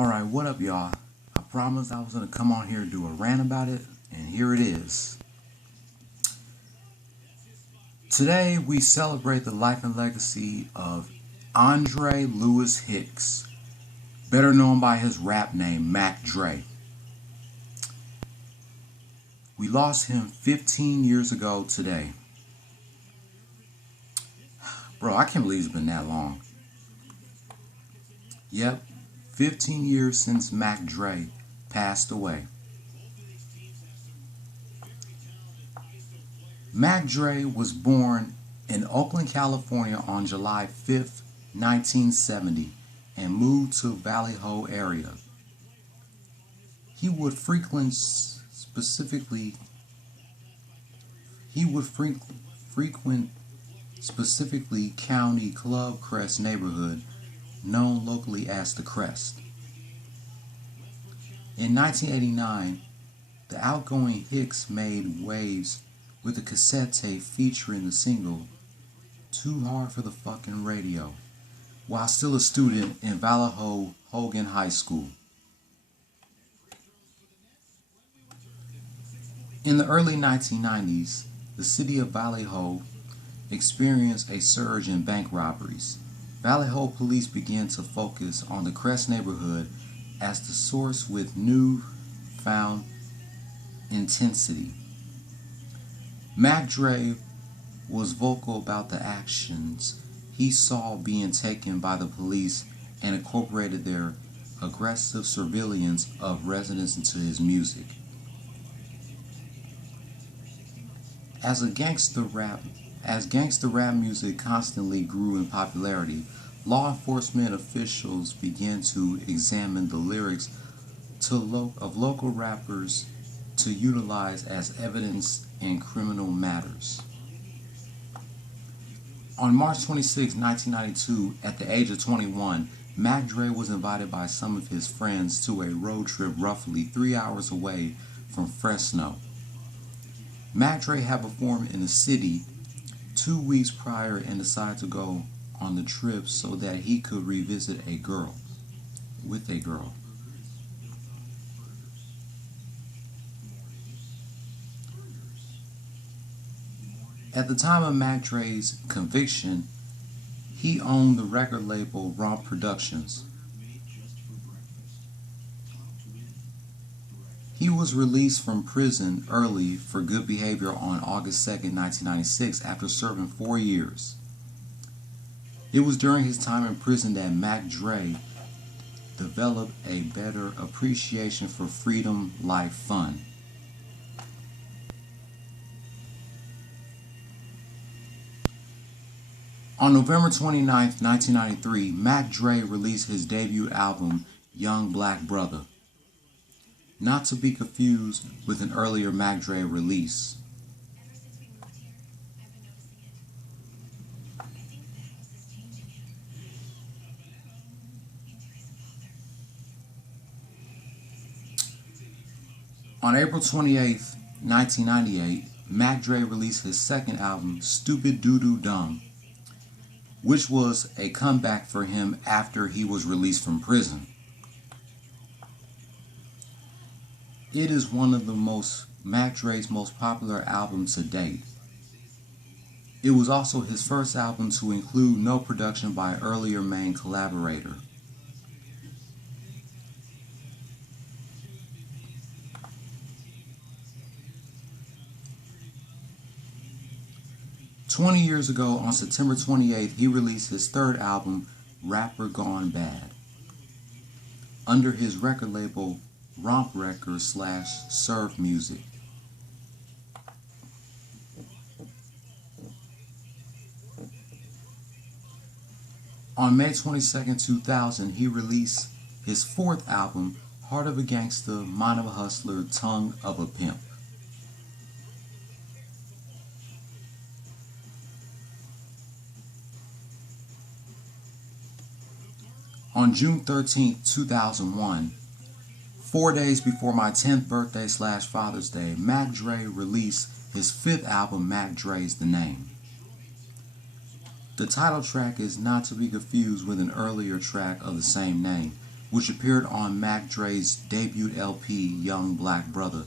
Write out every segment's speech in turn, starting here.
Alright, what up, y'all? I promised I was going to come on here and do a rant about it, and here it is. Today, we celebrate the life and legacy of Andre Lewis Hicks, better known by his rap name, Mac Dre. We lost him 15 years ago today. Bro, I can't believe it's been that long. Yep, 15 years since Mac Dre passed away. Mac Dre was born in Oakland, California on July 5th, 1970 and moved to Valley Ho area. He would frequent specifically County Club Crest neighborhood, known locally as the Crest. In 1989, the outgoing Hicks made waves with a cassette tape featuring the single "Too Hard for the Fucking Radio" while still a student in Vallejo Hogan High School. In the early 1990s, the city of Vallejo experienced a surge in bank robberies. Vallejo police began to focus on the Crest neighborhood as the source with newfound intensity. Mac Dre was vocal about the actions he saw being taken by the police and incorporated their aggressive surveillance of residents into his music. As gangster rap music constantly grew in popularity, law enforcement officials began to examine the lyrics of local rappers to utilize as evidence in criminal matters. On March 26, 1992, at the age of 21, Mac Dre was invited by some of his friends to a road trip roughly 3 hours away from Fresno. Mac Dre had performed in the city 2 weeks prior and decided to go on the trip so that he could revisit a girl. At the time of Mac Dre's conviction, he owned the record label Romp Productions. He was released from prison early for good behavior on August 2nd, 1996 after serving 4 years. It was during his time in prison that Mac Dre developed a better appreciation for freedom, life, fun. On November 29th, 1993, Mac Dre released his debut album, Young Black Brother, not to be confused with an earlier Mac Dre release. On April 28th, 1998, Mac Dre released his second album, Stupid Doo-Doo Dumb, which was a comeback for him after he was released from prison. It is one of Mac Dre's most popular albums to date. It was also his first album to include no production by earlier main collaborator. "20 years ago, on September 28th, he released his third album, Rapper Gone Bad, under his record label Romp Records / Serve Music. On May 22nd, 2000, he released his fourth album, Heart of a Gangster, Mind of a Hustler, Tongue of a Pimp. On June 13th, 2001, 4 days before my 10th birthday / Father's Day, Mac Dre released his fifth album, Mac Dre's The Name. The title track is not to be confused with an earlier track of the same name, which appeared on Mac Dre's debut LP, Young Black Brother,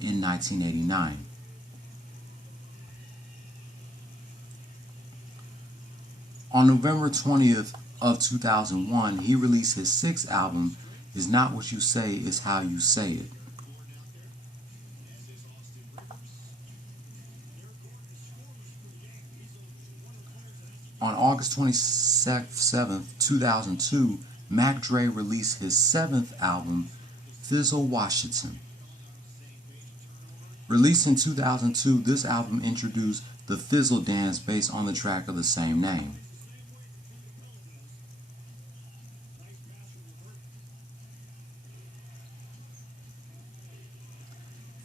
in 1989. On November 20th of 2001, he released his sixth album, Is Not What You Say, Is How You Say It. On August 27th, 2002, Mac Dre released his seventh album, Fizzle Washington. Released in 2002, this album introduced the Fizzle dance based on the track of the same name.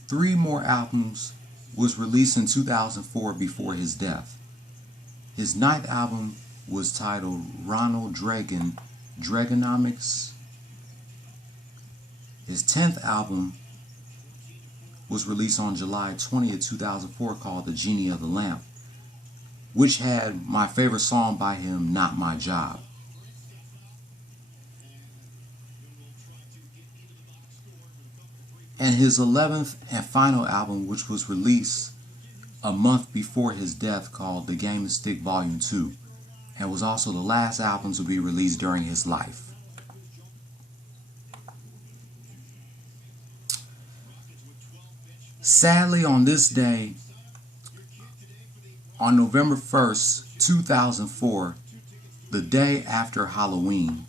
Three more albums was released in 2004 before his death. His ninth album was titled Ronald Reagan Dragonomics. His 10th album was released on July 20th, 2004 called The Genie of the Lamp, which had my favorite song by him, Not My Job. And his 11th and final album, which was released a month before his death, called The Game of Stick Volume 2, and was also the last album to be released during his life. Sadly, on this day, on November 1st, 2004, the day after Halloween,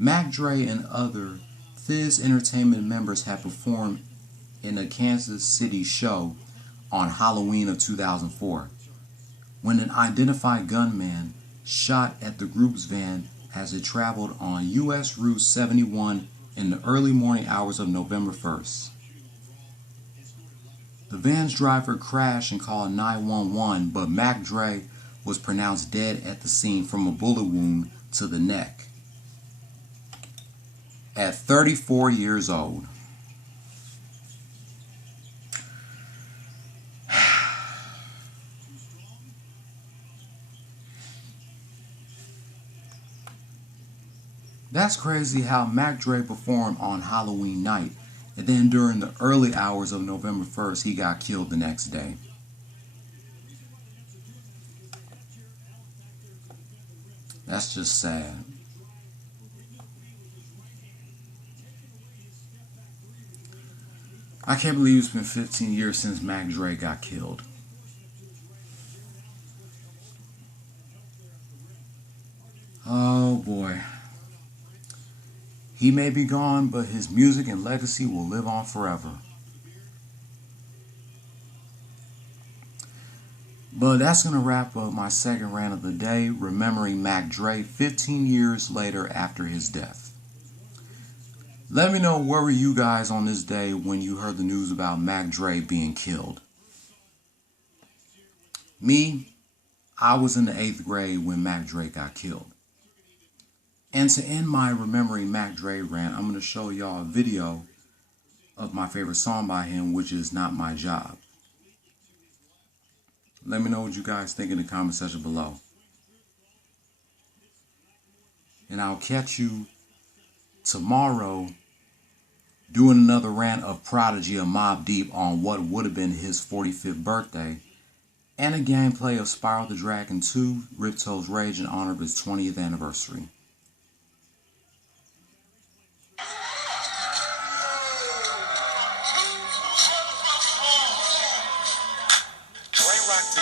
Mac Dre and other Fizz Entertainment members had performed in a Kansas City show on Halloween of 2004, when an identified gunman shot at the group's van as it traveled on U.S. Route 71 in the early morning hours of November 1st. The van's driver crashed and called 911, but Mac Dre was pronounced dead at the scene from a bullet wound to the neck at 34 years old. That's crazy how Mac Dre performed on Halloween night, and then during the early hours of November 1st, he got killed the next day. That's just sad. I can't believe it's been 15 years since Mac Dre got killed. Oh boy. He may be gone, but his music and legacy will live on forever. But that's going to wrap up my second rant of the day, remembering Mac Dre 15 years later after his death. Let me know, where were you guys on this day when you heard the news about Mac Dre being killed? Me, I was in the 8th grade when Mac Dre got killed. And to end my Remembering Mac Dre rant, I'm going to show y'all a video of my favorite song by him, which is Not My Job. Let me know what you guys think in the comment section below. And I'll catch you tomorrow doing another rant of Prodigy of Mobb Deep on what would have been his 45th birthday, and a gameplay of Spyro the Dragon 2 Ripto's Rage in honor of his 20th anniversary.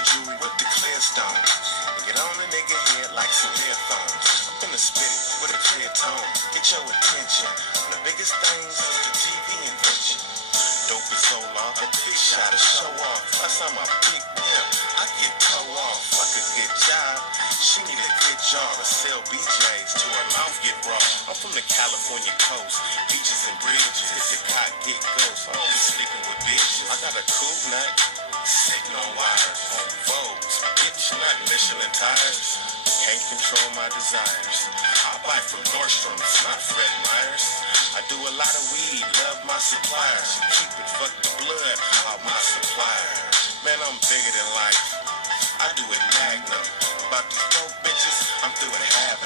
Jewelry with the clear stones. And get on a nigga head like some earphones. I'm finna spit it with a clear tone. Get your attention. One of the biggest things is the TV invention. Dope is so long, a big shot to show off. Plus I'm a big pimp, I get toe off. Fuck a good job, she need a good job. I sell BJs to her mouth get raw. I'm from the California coast, beaches and bridges. If the pot get ghost, I'm only sleeping with bitches. I got a cool nut, sitting on wires, on Vogues, bitch, not Michelin tires. Can't control my desires. I buy from Nordstrom's, not Fred Meyers. I do a lot of weed, love my suppliers. Keep it, fuck the blood, out my supplier. Man, I'm bigger than life. I do it magnum. About these dope bitches, I'm through it half.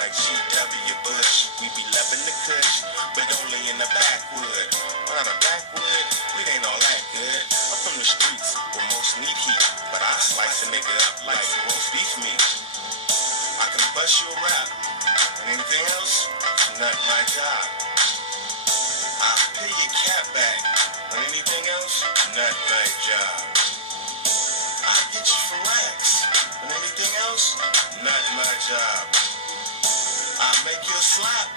like G.W. Bush. We be loving the kush, but only in the backwood. But on the backwood, we ain't all that good. I'm from the streets where most need heat, but I slice a nigga up like roast beef meat. I can bust you a rap, and anything else, not my job. I'll pay your cat back, but anything else, not my job. I'll get you for racks, but anything else, not my job. I'll make you a slap,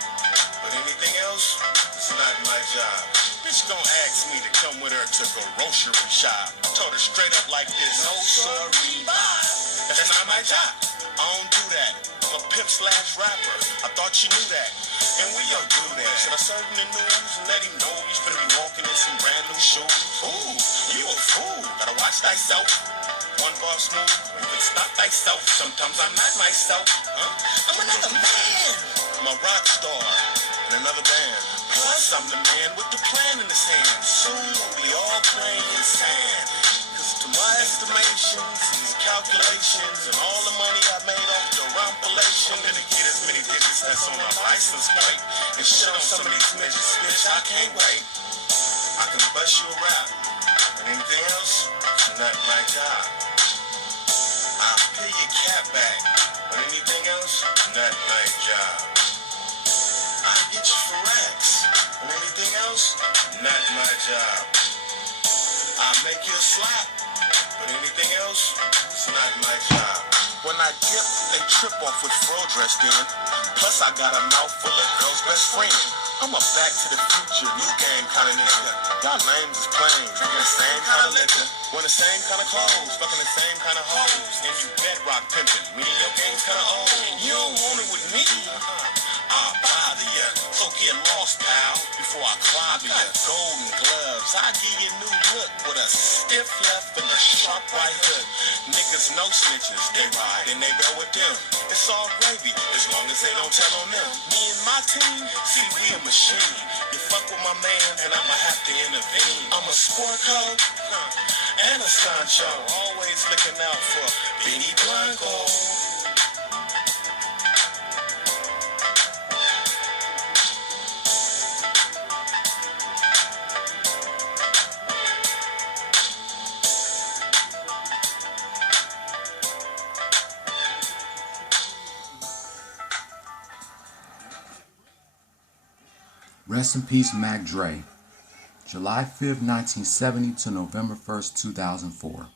but anything else, it's not my job. Bitch gon' ask me to come with her to grocery shop. I told her straight up like this, no sorry, bye. That's not my job. I don't do that. I'm a pimp / rapper. I thought you knew that. And we all do that. Should I serve him the news and let him know he's gonna be walking in some brand new shoes? Ooh, you a fool. Gotta watch thyself. One bar smooth, you can stop thyself. Sometimes I'm not myself. I'm another man. I'm a rock star in another band. Plus, I'm the man with the plan in his hand. Soon we'll be all playing in sand. Cause to my estimations and calculations and all the money I made off the rompulation, I'm gonna get as many digits that's on my license plate and shit on some of these midgets, bitch, I can't wait. I can bust you a rap, and anything else, not my job. I'll pay your cat back, but anything else, not my job. I'll get you for racks, and anything else, not my job. I'll make you a slap, but anything else, it's not my job. When I dip, they trip off with fro dressed in. Plus I got a mouth full of girls' best friend. I'm a back to the future, new game kind of nigga. Y'all lames is plain, drinking the same kind of liquor, wearing the same kind of clothes, fucking the same kind of hoes. And you bedrock pimping, meaning your game's kind of old. You don't want it with me? I'll bother ya, so get lost, pal, before I clobber ya. Golden gloves, I give you a new look with a stiff left and a sharp right hook. Niggas no snitches, they ride and they go with them. It's all gravy, as long as they don't tell on them. Me and my team, see we a machine. You fuck with my man and I'ma have to intervene. I'm a sport coat and a Sancho, always looking out for Benny Blanco. Rest in peace, Mac Dre. July 5th, 1970 to November 1st, 2004.